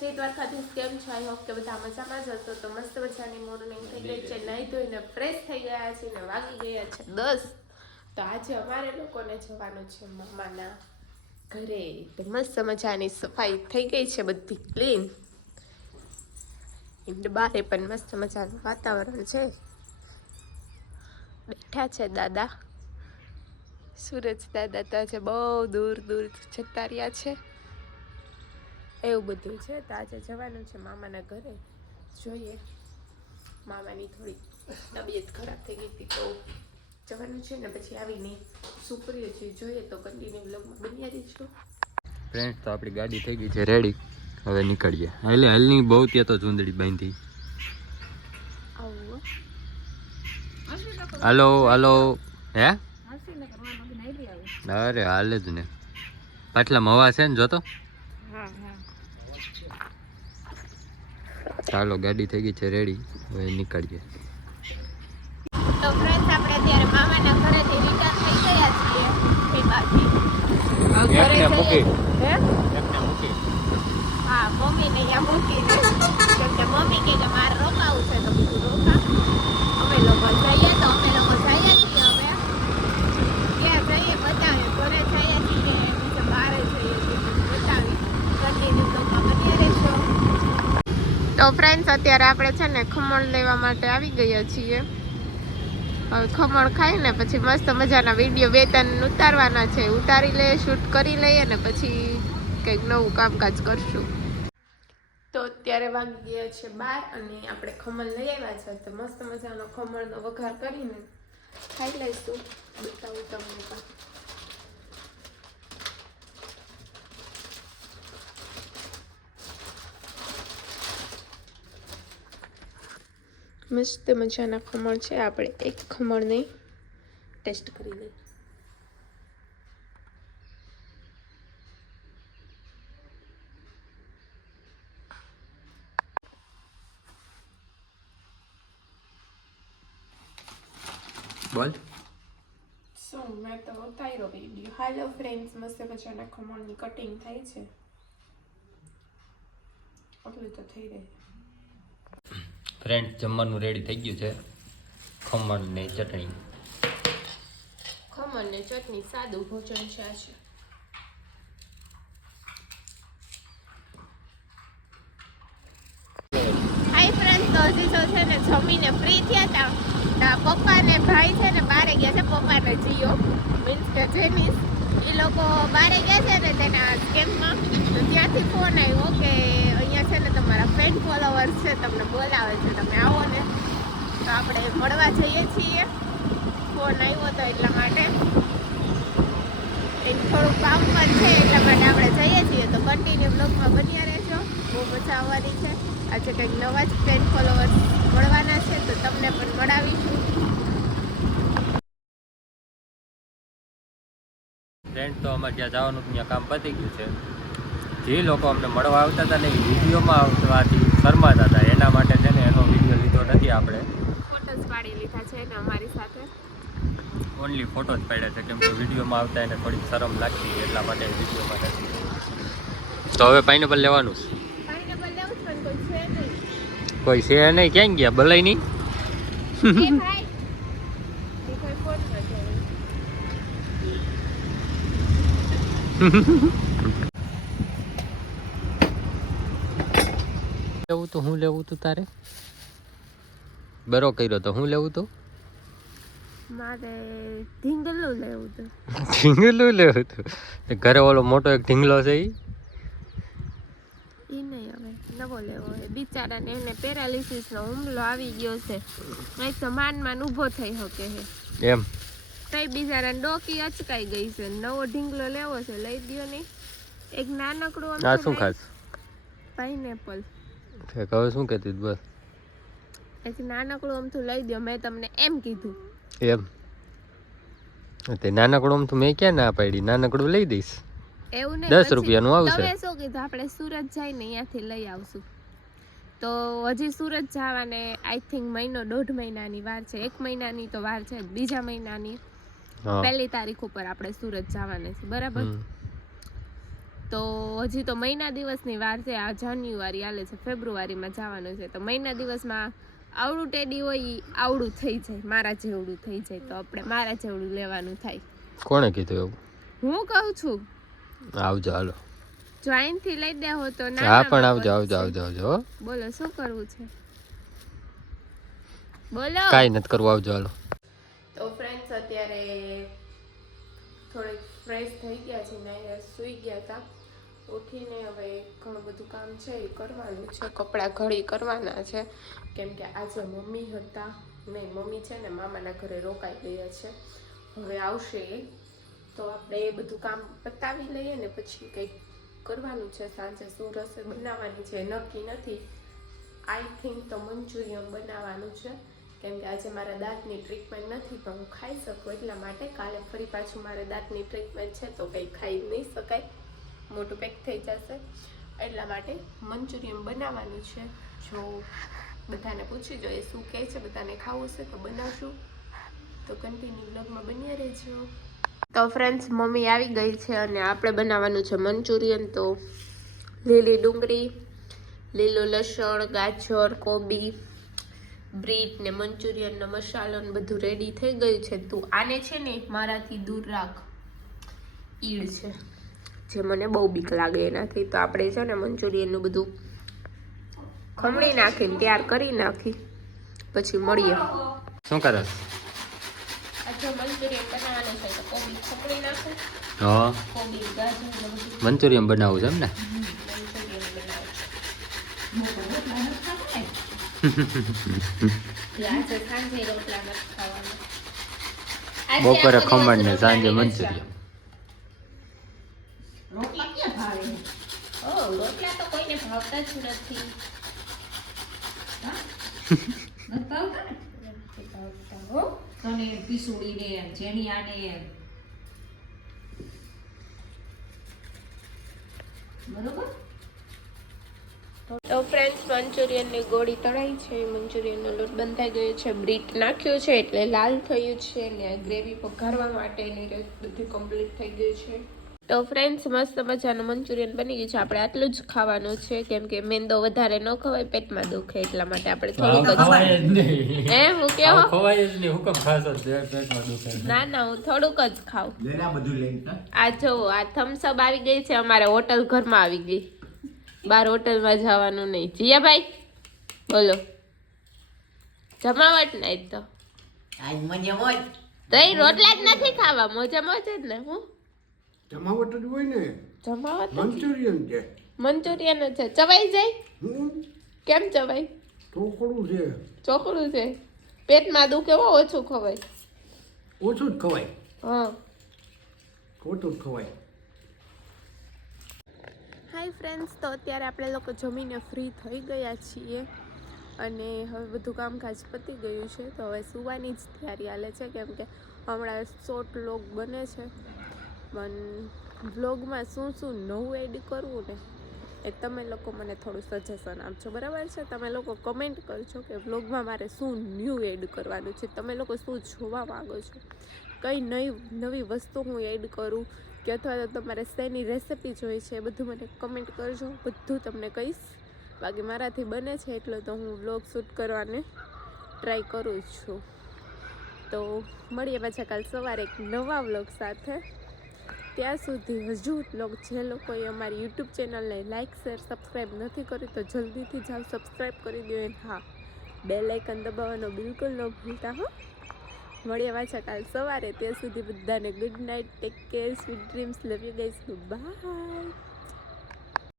જય દ્વારકાધીશ. કેમ છો? આઈ હોપ કે બધા મજામાં જ હશો. તો મસ્ત મજાની મોર્નિંગ થઈ ગઈ છે, નાહી ધોઈને ફ્રેશ થઈ ગયા છે ને વાગી ગયા છે 10. તો આજે અમારે લોકોને જવાનું છે મામાના ઘરે. તો મસ્ત મજાની સફાઈ થઈ ગઈ છે, બધી ક્લીન. બારે પણ મસ્ત મજાનું વાતાવરણ છે. બેઠા છે દાદા, સૂરજ દાદા તો આજે બહુ દૂર દૂર જતા રહ્યા છે. એવું બધું છે. તો આજે જવાનું છે મામાના ઘરે. જોઈએ, મામાની થોડી તબિયત ખરાબ થઈ ગઈ હતી તો જવાનું છે ને પછી આવીને શું કરીએ છીએ જોઈએ. તો કન્ટિન્યુ બ્લોગમાં બન્યા રહીશું. ફ્રેન્ડ્સ, તો આપણી ગાડી થઈ ગઈ છે રેડી. હવે નીકળીએ. હાલની બહુ ત્યાં તો ચૂંદડી બાંધી. હાલો હાલો. હે અરે હાલે જ ને. પાટલામાં હવા છે ને, જોતો. ચાલો, ગાડી થઈ ગઈ છે રેડી. હવે નીકળીએ. તો ફ્રેન્ડ્સ, આપણે અત્યારે મામાના ઘરેથી રિટર્ન થઈ ગયા છીએ. ઘરે જઈએ. હે? હા, મમ્મીને અહીંયા મૂકી દે. કેમ કે મમ્મી કહે કે મારે રોકાવું છે, તો બીજું રોકા. અમે લોકો જઈએ તો અમે લોકો જઈએ છીએ. હવે ક્યાં જઈએ બતાવીએ. ઘરે જઈએ છીએ, બીજે બહાર જઈએ છીએ બતાવી. કન્ટિન્યુ લોકોમાં બની રહેશો. તો ફ્રેન્ડ્સ, અત્યારે આપણે છે ને ખમણ લેવા માટે આવી ગયા છીએ. હવે ખમણ ખાઈને પછી મસ્ત મજાના વિડીયો 2-3 ઉતારવાના છે. ઉતારી લઈએ, શૂટ કરી લઈએ ને પછી કંઈક નવું કામકાજ કરશું. તો અત્યારે વાગી ગયા છે 12 અને આપણે ખમણ લઈ આવ્યા છે. તો મસ્ત મજાનો ખમણનો વઘાર કરીને ખાઈ લઈશું. બતાવું તમને પણ. મસ્ત મજાના ખમણ છે. આપણે એક ખમણને ટેસ્ટ કરી લઈએ. બોલ. શું મેં તો ઉતાર્યો વિડીયો. હાલો ફ્રેન્ડ્સ, મસ્ત મજાના ખમણની કટિંગ થાય છે. આટલું તો થઈ રહે. ફ્રેન્ડ્સ, જમવાનું રેડી થઈ ગયું છે. ખમણ ને ચટણી. ખમણ ને ચટણી, સાદું ભોજન છે આજે. હાય ફ્રેન્ડ્સ, તો હજી તો છે ને જમીને ફ્રી થયા હતા. પપ્પા ને ભાઈ છે ને બારે ગયા છે. પપ્પા ને જીઓ મીન્સ કે જેનિસ, એ લોકો બારે ગયા છે ને તેના કેમ્પમાં. તો ત્યાંથી ફોન આવ્યો કે અહીંયા છે ને તમારા ફેન ફોલોવર્સ છે, તમને બોલાવે છે, તમે આવો ને. તો આપણે મળવા જઈએ છીએ. ફોન આવ્યો હતો એટલા માટે. એક થોડુંક કામ પણ છે એટલા માટે આપણે જઈએ છીએ. તો કન્ટિન્યુ બ્લોગમાં બન્યા રહેજો. બહુ મજા આવવાની છે. આજે કંઈક નવા જ ફેન ફોલોવર્સ મળવાના છે, તો તમને પણ મળાવીશું. ફ્રેન્ડ, તો અમારે જ્યાં જવાનું ત્યાં કામ પતી ગયું છે. જે લોકો અમને મળવા આવતા હતા ને એ વિડીયોમાં આવવાથી શરમાતા હતા. એના માટે છે ને એનો વિડીયો લીધો નથી આપણે. ફોટોસ પાડી લીધા છે ને અમારી સાથે. ઓનલી ફોટો જ પાડ્યા છે, કેમ કે વિડીયોમાં આવતા એને થોડીક શરમ લાગતી એટલા માટે વિડીયોમાં નથી. તો હવે પાઇનેપલ લેવાનું છે. પાઇનેપલ લેવું છે પણ કોઈ છે નહીં. કોઈ છે નહીં? ક્યાં ગયા? બોલાય નહીં. એ ભાઈ, એ કોઈ ફોન ન કરે. લેવું તો હું લેવું તું તારે? બરો કર્યો તો હું લેવું તું? મારે ઢીંગલું લેવું હતું. ઢીંગલું લેવું તું? ઘરે ઓલો મોટો એક ઢીંગલો છે એ નહીં, હવે નવો લેવો. એ બિચારાને એને પેરાલિસિસનો હુમલો આવી ગયો છે. અહીં તો માન ઊભો થઈ શકે છે એમ. તઈ બિચારાને ડોકી અચકાઈ ગઈ છે. નવો ઢીંગલો લેવો છે, લઈ દ્યો નહીં. એક નાનકડું આ શું ખાસ? પાઇનેપલ. હવે શું કહેતી બસ? એક નાનકડું અમથું લઈ દો, મેં તમને એમ કીધું. એમ તે નાનકડું આમ તો મેં ક્યાં ના પાડી? નાનકડું લઈ દઈશ. એવું નહીં, 10 રૂપિયાનું આવશે. તમે શું કીધું? આપણે સુરત જઈને અહીંયાથી લઈ આવશું. તો હજી સુરત જવાને આઈ થિંક 1.5 મહિનાની વાર છે. 1 મહિનાની તો વાર છે. બીજા મહિનાની 1 તારીખ ઉપર આપણે સુરત જવાના છે, બરાબર? તો હજી તો મહિના દિવસની વાર છે. આ જાન્યુઆરી હાલે છે, ફેબ્રુઆરીમાં જવાનું છે. તો મહિના દિવસમાં આવડું ટેડી હોય ઈ આવડું થઈ જાય, મારા જેવડું થઈ જાય. તો આપણે મારા જેવડું લેવાનું થાય. કોણે કીધું એવું? હું કહું છું. આવજો હાલો. જો અહીંથી લઈ દે હો તો ના. હા પણ આવજો. બોલો શું કરવું છે? બોલો. કાઈ નથી કરવું, આવજો હાલો. તો ફ્રેન્ડ્સ અત્યારે થોડીક ફ્રેશ થઈ ગયા છે ને સૂઈ ગયા હતા. ઉઠીને હવે ઘણું બધું કામ છે એ કરવાનું છે. કપડાં ઘડી કરવાના છે કેમ કે આજે મમ્મી હતા નહીં, મમ્મી છે ને મામાના ઘરે રોકાઈ ગયા છે. હવે આવશે તો આપણે એ બધું કામ પતાવી લઈએ ને પછી કંઈક કરવાનું છે. સાંજે શું રસોઈ બનાવવાની છે નક્કી નથી. આઈ થિંક તો મંચુરિયન બનાવવાનું છે કેમ કે આજે મારા દાંતની ટ્રીટમેન્ટ નથી પણ હું ખાઈ શકું એટલા માટે. કાલે ફરી પાછું મારે દાંતની ટ્રીટમેન્ટ છે તો કંઈ ખાઈ નહીં શકાય, મોટું પેક થઈ જશે. એટલા માટે મંચુરિયન બનાવવાનું છે. જો બધાને પૂછી જોઈએ શું કહે છે, બધાને ખાવું છે તો બનાવશું. તો કન્ટિન્યુ બ્લોગમાં બન્યા રહેજો. તો ફ્રેન્ડ્સ મમ્મી આવી ગઈ છે અને આપણે બનાવવાનું છે મંચુરિયન. તો લીલી ડુંગળી, લીલું લસણ, ગાજર, કોબી, બ્રીડ ને મંચુરિયનનો મસાલો ને બધું રેડી થઈ ગયું છે. તું આને છે ને મારાથી દૂર રાખ, ઈડ છે જે મને બહુ બીક લાગે એનાથી. તો આપણે છે ને મંચુરિયનનું બધું ખમણી નાખીને તૈયાર કરી નાખી પછી મળીએ. શું કરે? જો મંચુરિયન બનાવવાનું છે તો કોબી ખમણી નાખું. હા, કોબી, ગાજર ને બધું મંચુરિયન બનાવવું છે એમ ને? મંચુરિયન બનાવું આજે સાંજે રોટલા નથી ખાવાના. બપોરે ખમણ ને સાંજે મંચુરિયન. રોટલા ક્યાં ભાવે? ઓ રોટલા તો કોઈને ભાવતા જ નથી. તને પીસુડી ને જેણિયા ને બરોબર. તો ફ્રેન્ડ્સ મંચુરિયનની ગોળી તળાઈ છે, મંચુરિયનનો લોટ બંધાઈ ગયો છે, બ્રીટ નાખ્યો છે એટલે લાલ થયું છે ને ગ્રેવી વઘારવા માટેની બધી કમ્પ્લીટ થઈ ગઈ છે. તો ફ્રેન્ડ્સ મસ્ત મજાનું મંચુરિયન બની ગયું છે. આપણે આટલું જ ખાવાનું છે કેમ કે મેંદો વધારે ન ખવાય, પેટમાં દુખે એટલા માટે આપણે થોડુંક જ હું કેવો ખવાય જ નહીં. હુકમ ખાશો પેટમાં દુખે? ના હું થોડુંક જ ખાઉં. આ જો આ થમ્સ અપ આવી ગઈ છે અમારે હોટલ ઘરમાં આવી ગઈ. બાર હોટલમાં જવાનું નહીં. જીયાભાઈ બોલો જમાવટ નહીં તો આજ મજા મોજ. તઈ રોટલા જ નથી ખાવા, મોજા મોજ જ ને. હું જમાવટ જ હોય ને. જમાવટ મંચુરિયન છે. મંચુરિયન જ છે. ચવાઈ જાય? કેમ ચવાય? ચોકડું છે. ચોકડું છે. પેટમાં દુખે હો, ઓછું ખવાય. ઓછું જ ખવાય. હા ઓછું જ ખવાય. હાય ફ્રેન્ડ્સ, તો અત્યારે આપણે લોકો જમીને ફ્રી થઈ ગયા છીએ અને હવે બધું કામકાજ પતી ગયું છે. તો હવે સુવાની જ તૈયારી હાલે છે કેમ કે હમણાં શોર્ટ વ્લોગ બને છે પણ વ્લોગમાં શું શું નવું એડ કરવું ને એ તમે લોકો મને થોડું સજેશન આપજો, બરાબર છે? તમે લોકો કમેન્ટ કરજો કે વ્લોગમાં મારે શું ન્યૂ એડ કરવાનું છે, તમે લોકો શું જોવા માગો છો, કઈ નવી વસ્તુ હું એડ કરું કે અથવા તો તમારે શેની રેસિપી જોઈ છે એ બધું મને કમેન્ટ કરજો, બધું તમને કહીશ. બાકી મારાથી બને છે એટલો તો હું વ્લોગ શૂટ કરવાને ટ્રાય કરું છું. તો મળીએ પાછા કાલ સવારે એક નવા વ્લોગ સાથે. ત્યાં સુધી હજુ જે લોકોએ અમારી યુટ્યુબ ચેનલને લાઇક શેર સબસ્ક્રાઈબ નથી કરી તો જલ્દીથી જાઓ સબસ્ક્રાઈબ કરી દો. અને હા, બેલ આઇકન દબાવવાનો બિલકુલ ન ભૂલતા હો. મળીએ પાછા કાલ સવારે. ત્યાં સુધી બધાને good night, take care, sweet dreams, love you guys, by.